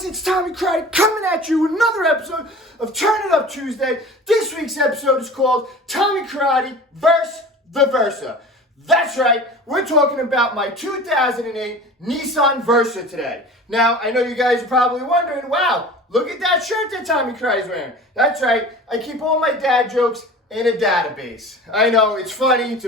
guys, it's Tommy Crichton coming at you with another episode of Turn It Up Tuesday. This week's episode is called Tommy Karate vs. the Versa. That's right, we're talking about my 2008 Nissan Versa today. Now, I know you guys are probably wondering, wow, look at that shirt that Tommy Crichton's wearing. That's right, I keep all my dad jokes in a database. I know, it's funny, it's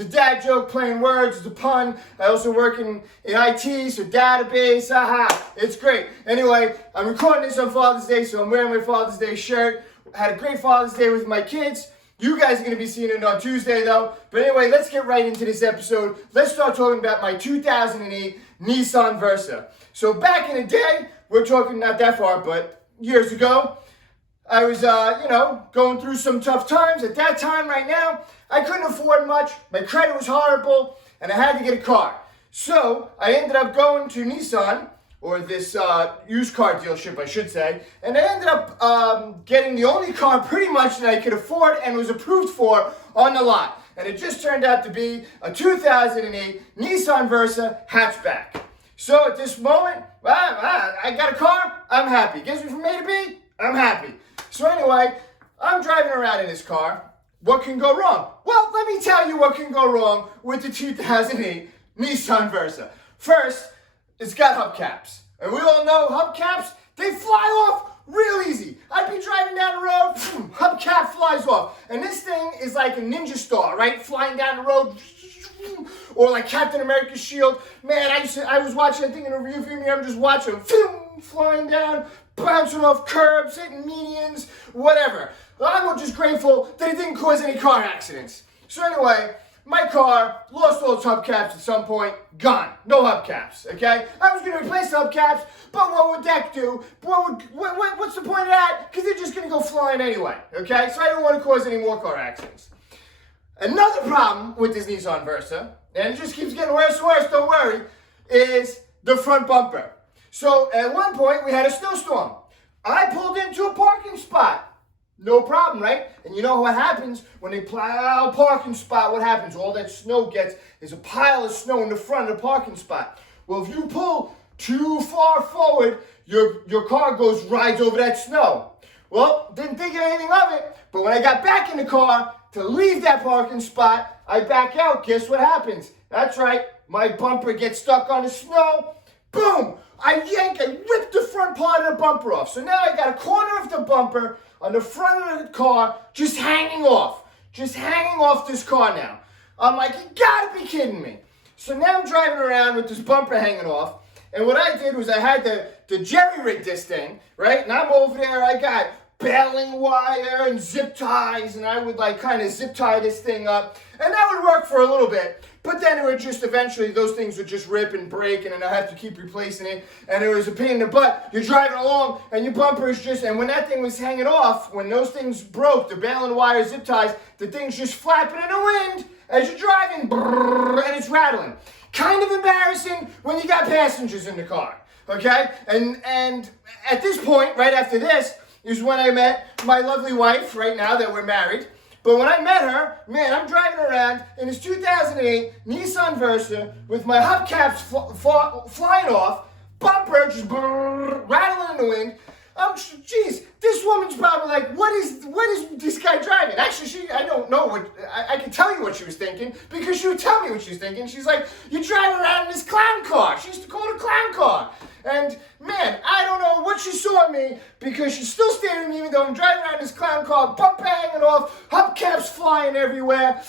a dad joke, playing words, it's a pun. I also work in IT, so database, aha, it's great. Anyway, I'm recording this on Father's Day, so I'm wearing my Father's Day shirt. Had a great Father's Day with my kids. You guys are going to be seeing it on Tuesday, though. But anyway, let's get right into this episode. Let's start talking about my 2008 Nissan Versa. So back in the day, we're talking not that far, but years ago, I was, going through some tough times. At that time, right now, I couldn't afford much. My credit was horrible, and I had to get a car. So I ended up going to Nissan, or this used car dealership, I should say, and I ended up getting the only car pretty much that I could afford and was approved for on the lot. And it just turned out to be a 2008 Nissan Versa hatchback. So at this moment, I got a car, I'm happy. Gets me from A to B, I'm happy. So anyway, I'm driving around in this car. What can go wrong? Well, let me tell you what can go wrong with the 2008 Nissan Versa. First, it's got hubcaps. And we all know hubcaps, they fly off real easy. I'd be driving down the road, hubcap flies off. And this thing is like a ninja star, right? Flying down the road, or like Captain America's shield. Man, I was watching that thing in a rearview mirror. I'm just watching them flying down, bouncing off curbs, hitting medians, whatever. I'm just grateful that it didn't cause any car accidents. So anyway, my car lost all its hubcaps at some point, gone. No hubcaps, okay? I was going to replace the hubcaps, but what would that do? What's the point of that? Because they're just going to go flying anyway, okay? So I don't want to cause any more car accidents. Another problem with this Nissan Versa, and it just keeps getting worse and worse, don't worry, is the front bumper. So at one point, we had a snowstorm. I pulled into a parking spot. No problem, right? And you know what happens when they plow a parking spot? What happens? All that snow gets is a pile of snow in the front of the parking spot. Well, if you pull too far forward, your car rides over that snow. Well, didn't think of anything of it, but when I got back in the car to leave that parking spot, I back out. Guess what happens? That's right, my bumper gets stuck on the snow. Boom! I rip the front part of the bumper off. So now I got a corner of the bumper on the front of the car just hanging off. Just hanging off this car now. I'm like, you gotta be kidding me. So now I'm driving around with this bumper hanging off. And what I did was I had to jerry-rig this thing, right? And I'm over there, I got baling wire and zip ties, and I would kind of zip tie this thing up. And that would work for a little bit. But then it would just eventually, those things would just rip and break, and then I have to keep replacing it. And it was a pain in the butt. You're driving along, and your bumper is just, and when that thing was hanging off, when those things broke, the baling wire, zip ties, the thing's just flapping in the wind as you're driving, and it's rattling. Kind of embarrassing when you got passengers in the car, okay? And at this point, right after this, is when I met my lovely wife, right now that we're married. But when I met her, man, I'm driving around in this 2008 Nissan Versa with my hubcaps flying off, bumper just rattling in the wind. Geez, this woman's probably like, what is this guy driving? Actually, I don't know I can tell you what she was thinking because she would tell me what she was thinking. She's like, you're driving around in this clown car. She used to call it a clown car. And man, I don't know what she saw in me because she's still staring at me even though I'm driving around in this clown car, bumper hanging off, hubcaps flying everywhere.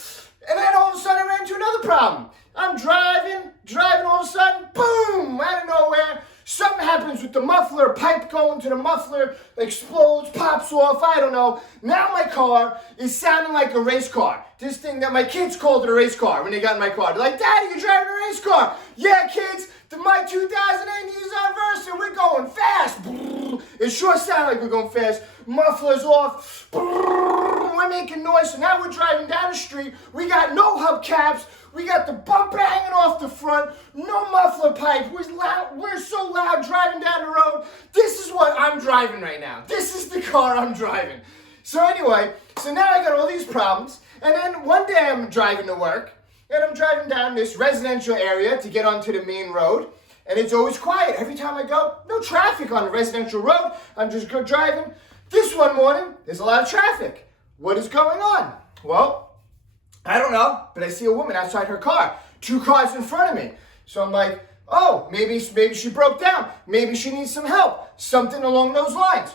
And then all of a sudden I ran into another problem. I'm driving, all of a sudden, boom, out of nowhere, something happens with the muffler, a pipe going to the muffler, explodes, pops off, I don't know. Now my car is sounding like a race car. This thing that my kids called it a race car when they got in my car. They're like, Daddy, you're driving a race car. Yeah, kids, my 2008 Nissan Versa, we're going fast. It sure sounds like we're going fast. Muffler's off. We're making noise. So now we're driving down the street. We got no hubcaps. We got the bumper hanging off the front. No muffler pipe. We're so loud driving down the road. This is what I'm driving right now. This is the car I'm driving. So anyway, so now I got all these problems. And then one day I'm driving to work. And I'm driving down this residential area to get onto the main road. and it's always quiet. Every time I go, no traffic on a residential road. I'm just driving. This one morning, there's a lot of traffic. What is going on? Well, I don't know, but I see a woman outside her car. 2 cars in front of me. So I'm like, oh, maybe she broke down. Maybe she needs some help. Something along those lines.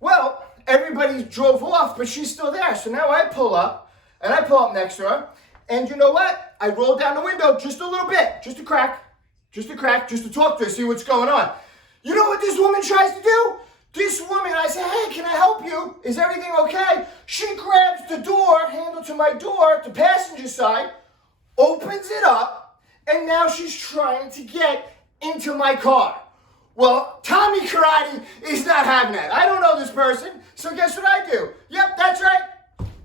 Well, everybody drove off, but she's still there. So now I pull up, and I pull up next to her. And you know what? I roll down the window just a little bit, just a crack, just to talk to her, see what's going on. You know what this woman tries to do? This woman, I say, hey, can I help you? Is everything okay? She grabs the door, handle to my door, the passenger side, opens it up, and now she's trying to get into my car. Well, Tommy Karate is not having that. I don't know this person, so guess what I do? Yep, that's right.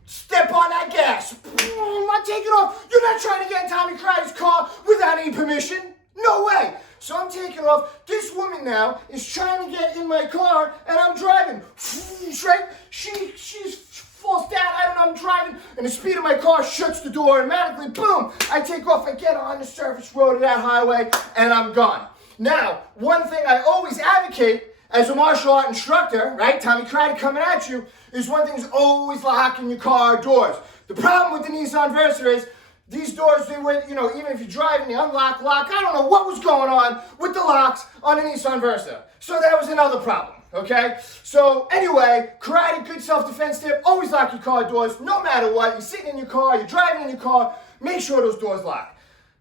Step on that gas. I'm not taking off. You're not trying to get in Tommy Karate's car without any permission. No way. So I'm taking off. This woman now is trying to get in my car, and I'm driving. Right? She falls down. I don't know. I'm driving, and the speed of my car shuts the door automatically. Boom! I take off. I get on the surface road of that highway, and I'm gone. Now, one thing I always advocate as a martial art instructor, right? Tommy Karate coming at you, is one thing is always locking your car doors. The problem with the Nissan Versa is these doors, they went, you know, even if you're driving, they unlock, lock. I don't know what was going on with the locks on the Nissan Versa. So that was another problem, okay? So anyway, karate, good self-defense tip. Always lock your car doors, no matter what. You're sitting in your car, you're driving in your car, make sure those doors lock.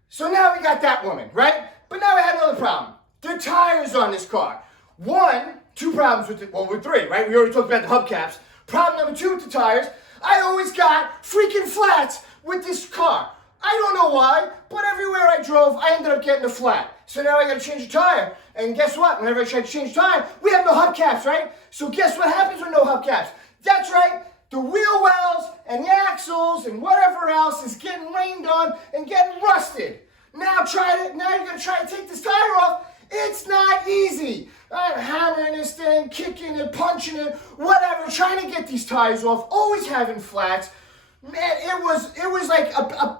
So now we got that woman, right? But now we had another problem. The tires on this car. 2 problems with it. Well, with 3, right? We already talked about the hubcaps. Problem number 2 with the tires. I always got freaking flats with this car. I don't know why, but everywhere I drove, I ended up getting a flat. So now I got to change a tire. And guess what? Whenever I try to change a tire, we have no hubcaps, right? So guess what happens with no hubcaps? That's right. The wheel wells and the axles and whatever else is getting rained on and getting rusted. Now you're going to try to take this tire off. It's not easy. I'm hammering this thing, kicking it, punching it, whatever, trying to get these tires off, always having flats. Man, it was like I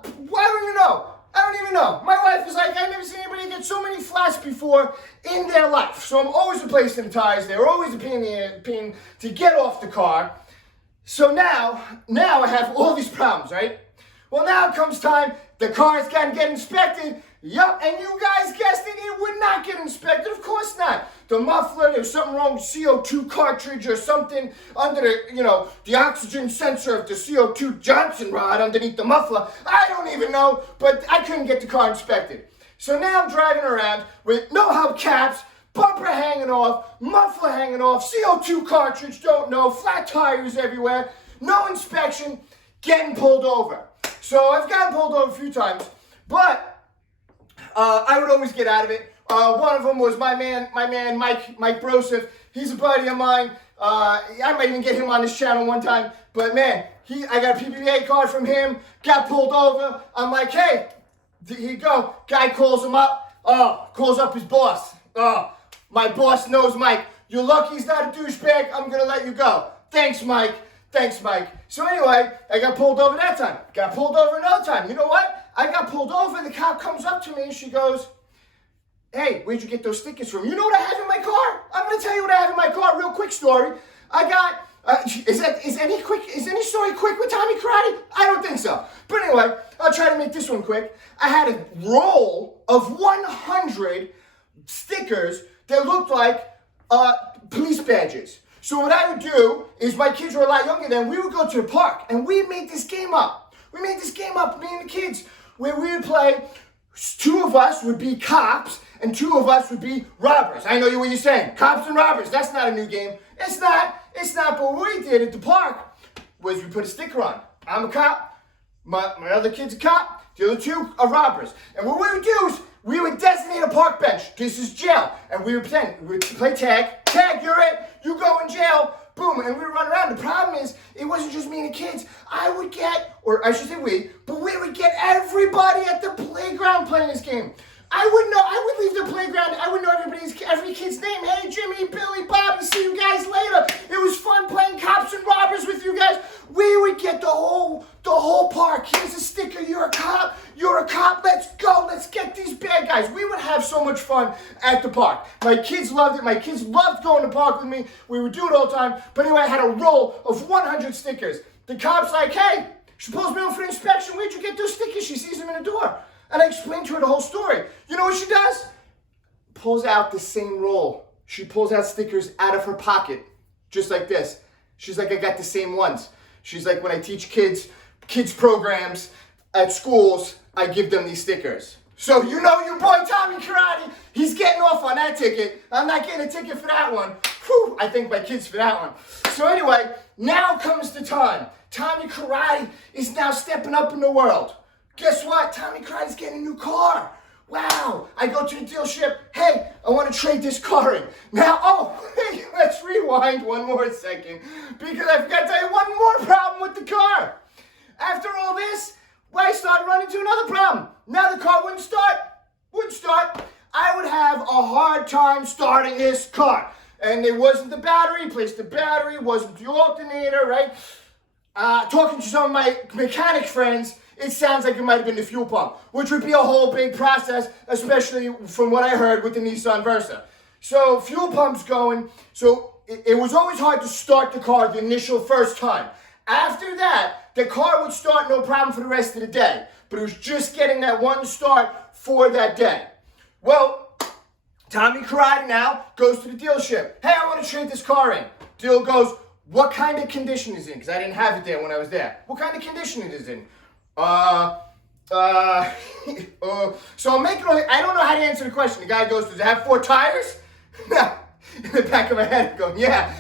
don't even know. My wife was like, I've never seen anybody get so many flats before in their life. So I'm always replacing the tires. They're always a pain to get off the car. So now I have all these problems, right? Well, now it comes time, the car's got to get inspected. Yup, and you guys guessed it would not get inspected. Of course not. The muffler, there was something wrong with CO2 cartridge or something under the oxygen sensor of the CO2 Johnson rod underneath the muffler. I don't even know, but I couldn't get the car inspected. So now I'm driving around with no hubcaps, bumper hanging off, muffler hanging off, CO2 cartridge, don't know, flat tires everywhere, no inspection, getting pulled over. So I've gotten pulled over a few times, but I would always get out of it. One of them was my man Mike Broseph. He's a buddy of mine. I might even get him on this channel one time. But man, I got a PPA card from him. Got pulled over. I'm like, hey, here you go. Guy calls him up. Calls up his boss. My boss knows Mike. You're lucky he's not a douchebag. I'm gonna let you go. Thanks, Mike. So anyway, I got pulled over that time. Got pulled over another time. You know what? I got pulled over. The cop comes up to me and she goes, hey, where'd you get those stickers from? You know what I have in my car? I'm going to tell you what I have in my car. Real quick story. I got, is any story quick with Tommy Karate? I don't think so. But anyway, I'll try to make this one quick. I had a roll of 100 stickers that looked like police badges. So what I would do is, my kids were a lot younger then, we would go to the park and we made this game up. Me and the kids, where we would play, 2 of us would be cops and 2 of us would be robbers. I know what you're saying, cops and robbers, that's not a new game. It's not, but what we did at the park was we put a sticker on. I'm a cop, my other kid's a cop, the other 2 are robbers. And what we would do is, we would designate a park bench. This is jail. And we would pretend, we would play tag, you're it, you go in jail, boom, and we would run around. The problem is, it wasn't just me and the kids. I would get, or I should say we would get everybody at the playground playing this game. I would leave the playground, I would know every kid's name. Hey, Jimmy, Billy, Bobby, see you guys later. It was fun playing cops and robbers with you guys. We would get the whole park. Here's a sticker, you're a cop, let's go, let's get these bad guys. We would have so much fun. fun at the park. My kids loved it. My kids loved going to the park with me. We would do it all the time. But anyway, I had a roll of 100 stickers. The cop's like, hey, she pulls me over for the inspection. Where'd you get those stickers? She sees them in the door. And I explained to her the whole story. You know what she does? Pulls out the same roll. She pulls out stickers out of her pocket, just like this. She's like, I got the same ones. She's like, when I teach kids programs at schools, I give them these stickers. So you know your boy Tommy Karate, he's getting off on that ticket. I'm not getting a ticket for that one. Whew, I thank my kids for that one. So anyway, now comes the time. Tommy Karate is now stepping up in the world. Guess what? Tommy Karate's getting a new car. Wow. I go to the dealership. Hey, I want to trade this car in. Now, hey, let's rewind one more second because I forgot to tell you one more problem with the car. After all this, I started running into another problem. Now the car wouldn't start. I would have a hard time starting this car. And it wasn't the battery, placed the battery, wasn't the alternator, right? Talking to some of my mechanic friends, it sounds like it might have been the fuel pump, which would be a whole big process, especially from what I heard with the Nissan Versa. So fuel pump's going, so it was always hard to start the car the initial first time. After that, the car would start no problem for the rest of the day, but it was just getting that one start for that day. Well, Tommy Karate now goes to the dealership. Hey, I want to trade this car in. Deal goes, what kind of condition is it in? Because I didn't have it there when I was there. What kind of condition it is in? So I'm making, I don't know how to answer the question. The guy goes, does it have 4 tires? No. In the back of my head, I'm going, yeah.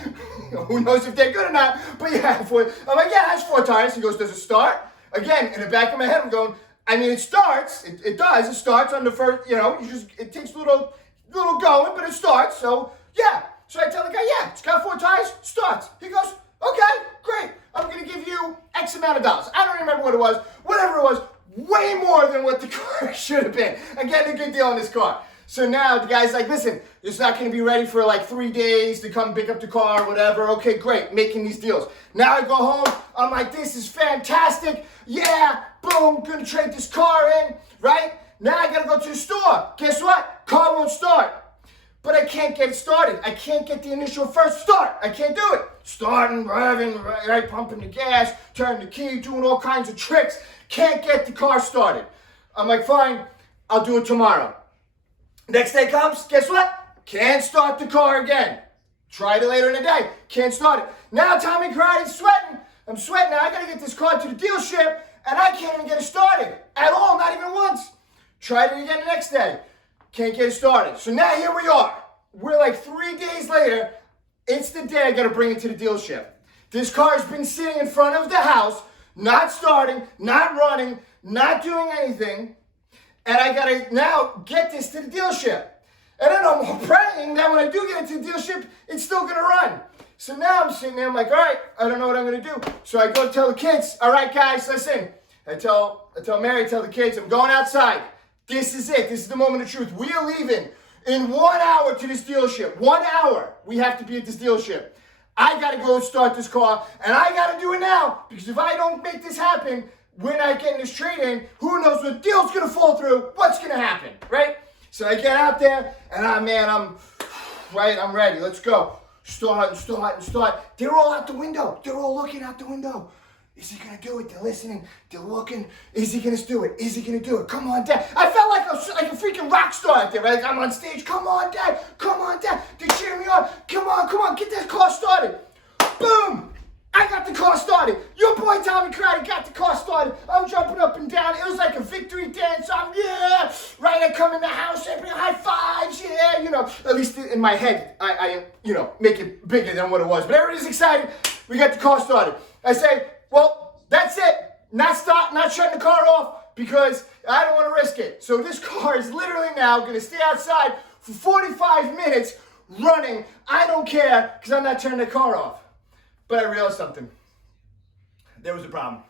Who knows if they're good or not, but yeah, I'm like, yeah, it has 4 tires. He goes, does it start? Again, in the back of my head, I'm going, I mean, it starts. It does. It starts on the first, it takes a little going, but it starts. So, yeah. So I tell the guy, yeah, it's got 4 tires, starts. He goes, okay, great. I'm going to give you X amount of dollars. I don't remember what it was. Whatever it was, way more than what the car should have been. I'm getting a good deal on this car. So now the guy's like, listen, it's not going to be ready for like 3 days to come pick up the car or whatever. Okay, great, making these deals. Now I go home, I'm like, this is fantastic. Yeah, boom, going to trade this car in, right? Now I got to go to the store. Guess what? Car won't start. But I can't get it started. I can't get the initial first start. I can't do it. Starting, revving, right, pumping the gas, turning the key, doing all kinds of tricks. Can't get the car started. I'm like, fine, I'll do it tomorrow. Next day comes, guess what? Can't start the car again. Tried it later in the day. Can't start it. Now Tommy Karate's sweating. I'm sweating now. I got to get this car to the dealership, and I can't even get it started at all, not even once. Tried it again the next day. Can't get it started. So now here we are. We're like 3 days later. It's the day I got to bring it to the dealership. This car has been sitting in front of the house, not starting, not running, not doing anything. And I got to now get this to the dealership. And then I'm praying that when I do get it to the dealership, it's still going to run. So now I'm sitting there, I'm like, all right, I don't know what I'm going to do. So I go tell the kids, all right, guys, listen. I tell Mary, tell the kids, I'm going outside. This is it. This is the moment of truth. We are leaving in 1 hour to this dealership. 1 hour. We have to be at this dealership. I got to go start this car, and I got to do it now, because if I don't make this happen, we're not getting this trade in. Who knows what deal's going to fall through? What's going to happen, right? So I get out there, and I'm ready. Let's go. Start. They're all out the window. They're all looking out the window. Is he going to do it? They're listening. They're looking. Is he going to do it? Is he going to do it? Come on, Dad. I felt like a freaking rock star out there, right? Like I'm on stage. Come on, Dad. Come on, Dad. They cheer me on. Come on. Get this car started. Boom. I got the car started. Your boy Tommy Karate got the car started. I'm jumping up and down. It was like a victory dance. Yeah. Right, I come in the house, everybody high fives. Yeah, at least in my head, I make it bigger than what it was. But everybody's excited. We got the car started. I say, well, that's it. Not shutting the car off because I don't want to risk it. So this car is literally now going to stay outside for 45 minutes running. I don't care because I'm not turning the car off. But I realized something. There was a problem.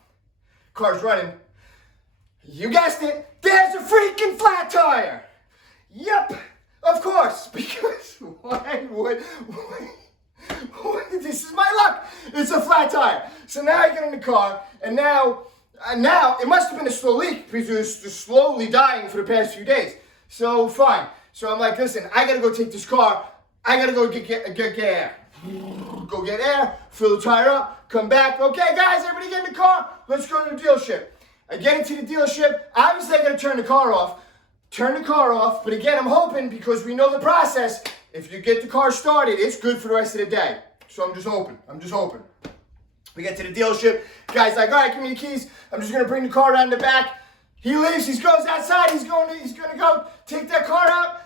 Car's running. You guessed it. There's a freaking flat tire. Yep. Of course. Because this is my luck. It's a flat tire. So now I get in the car, and now it must have been a slow leak because it was just slowly dying for the past few days. So fine. So I'm like, listen, I gotta go take this car. I gotta go get air. Go get air, fill the tire up, come back. Okay, guys, everybody get in the car. Let's go to the dealership. I get into the dealership. Obviously, I gotta turn the car off. But again, I'm hoping, because we know the process, if you get the car started, it's good for the rest of the day. So I'm just hoping. We get to the dealership. Guy's like, all right, give me the keys. I'm just gonna bring the car around the back. He leaves, he goes outside, he's gonna go take that car out.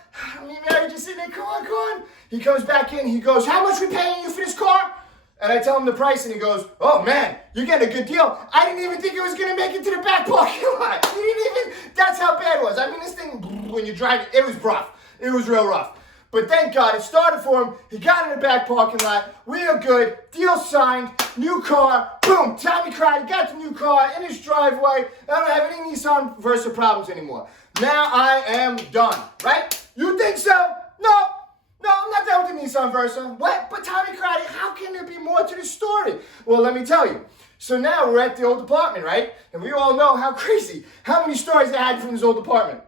Me and Mary just sitting there, come on. He comes back in, he goes, how much we paying you for this car? And I tell him the price, and he goes, oh man, you're getting a good deal. I didn't even think it was gonna make it to the back parking lot. He didn't even, that's how bad it was. I mean, this thing, when you drive it, it was rough. It was real rough. But thank God it started for him. He got in the back parking lot. We are good. Deal signed. New car. Boom. Tommy cried. He got the new car in his driveway. I don't have any Nissan Versa problems anymore. Now I am done. Right? You think so? No, I'm not done with the Nissan Versa. What? But Tommy cried. How can there be more to the story? Well, let me tell you. So now we're at the old apartment, right? And we all know how many stories I had from this old apartment.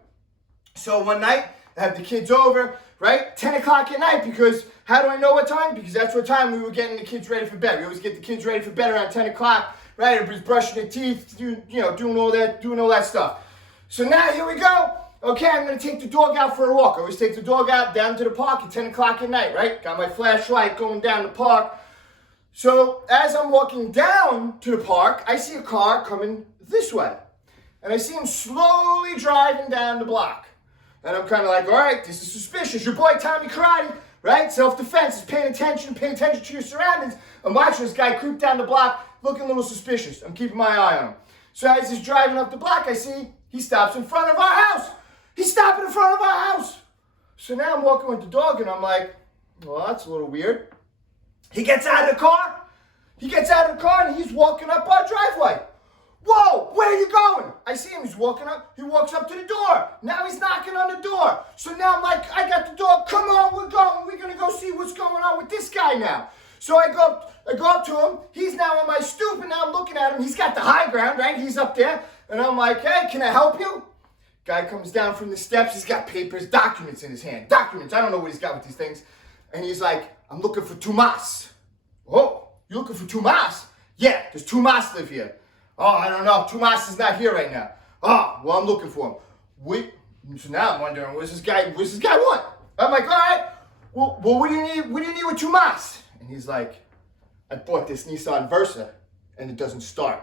So one night, I have the kids over, right? 10 o'clock at night, because how do I know what time? Because that's what time we were getting the kids ready for bed. We always get the kids ready for bed around 10 o'clock, right? Everybody's brushing their teeth, doing all that stuff. So now here we go. Okay, I'm going to take the dog out for a walk. I always take the dog out down to the park at 10 o'clock at night, right? Got my flashlight going down the park. So as I'm walking down to the park, I see a car coming this way. And I see him slowly driving down the block. And I'm kind of like, all right, this is suspicious. Your boy Tommy Karate, right? Self-defense is paying attention to your surroundings. I'm watching this guy creep down the block, looking a little suspicious. I'm keeping my eye on him. So as he's driving up the block, I see he stops in front of our house. He's stopping in front of our house. So now I'm walking with the dog, and I'm like, well, that's a little weird. He gets out of the car. And he's walking up our driveway. Whoa, where are you going? I see him, he's walking up, he walks up to the door. Now he's knocking on the door. So now I'm like, I got the dog, come on, we're gonna go see what's going on with this guy now. So I go up to him, he's now on my stoop, and now I'm looking at him, he's got the high ground, right? He's up there, and I'm like, hey, can I help you? Guy comes down from the steps, he's got papers, documents in his hand. Documents, I don't know what he's got with these things. And he's like, I'm looking for Tomas. Oh, you looking for Tomas? Yeah, does Tomas live here? Oh, I don't know. Tomas is not here right now. Oh, well, I'm looking for him. So now I'm wondering, what's this guy want? I'm like, all right. Well, what do you need? What do you need with Tomas? And he's like, I bought this Nissan Versa, and it doesn't start.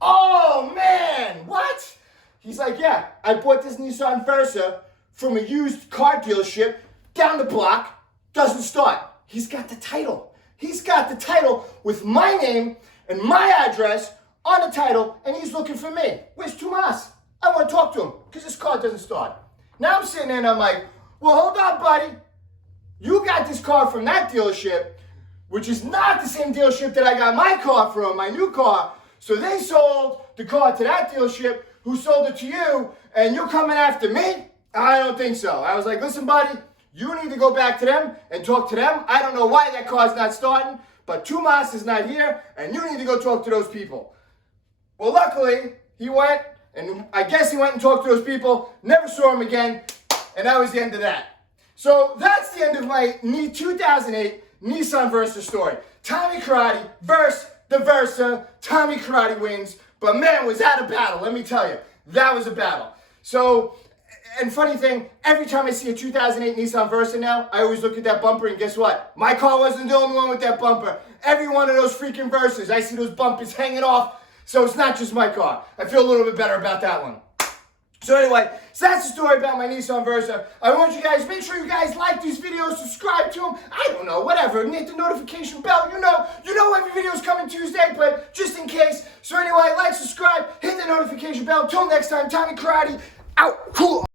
Oh man, what? He's like, yeah, I bought this Nissan Versa from a used car dealership down the block. Doesn't start. He's got the title. He's got the title with my name and my address on the title, and he's looking for me. Where's Tomas? I want to talk to him because this car doesn't start. Now I'm sitting there and I'm like, well, hold on, buddy. You got this car from that dealership, which is not the same dealership that I got my car from, my new car. So they sold the car to that dealership, who sold it to you, and you're coming after me? I don't think so. I was like, listen, buddy, you need to go back to them and talk to them. I don't know why that car's not starting, but Tomas is not here, and you need to go talk to those people. Well, luckily, he went, and I guess he went and talked to those people, never saw him again, and that was the end of that. So that's the end of my 2008 Nissan Versa story. Tommy Karate versus the Versa. Tommy Karate wins, but man, was that a battle, let me tell you. That was a battle. So, and funny thing, every time I see a 2008 Nissan Versa now, I always look at that bumper, and guess what? My car wasn't the only one with that bumper. Every one of those freaking Versas, I see those bumpers hanging off. So it's not just my car. I feel a little bit better about that one. So anyway, so that's the story about my Nissan Versa. I want you guys, make sure you guys like these videos, subscribe to them, I don't know, whatever, and hit the notification bell. You know every video is coming Tuesday, but just in case. So anyway, like, subscribe, hit the notification bell. Until next time, Tommy Karate, out. Cool.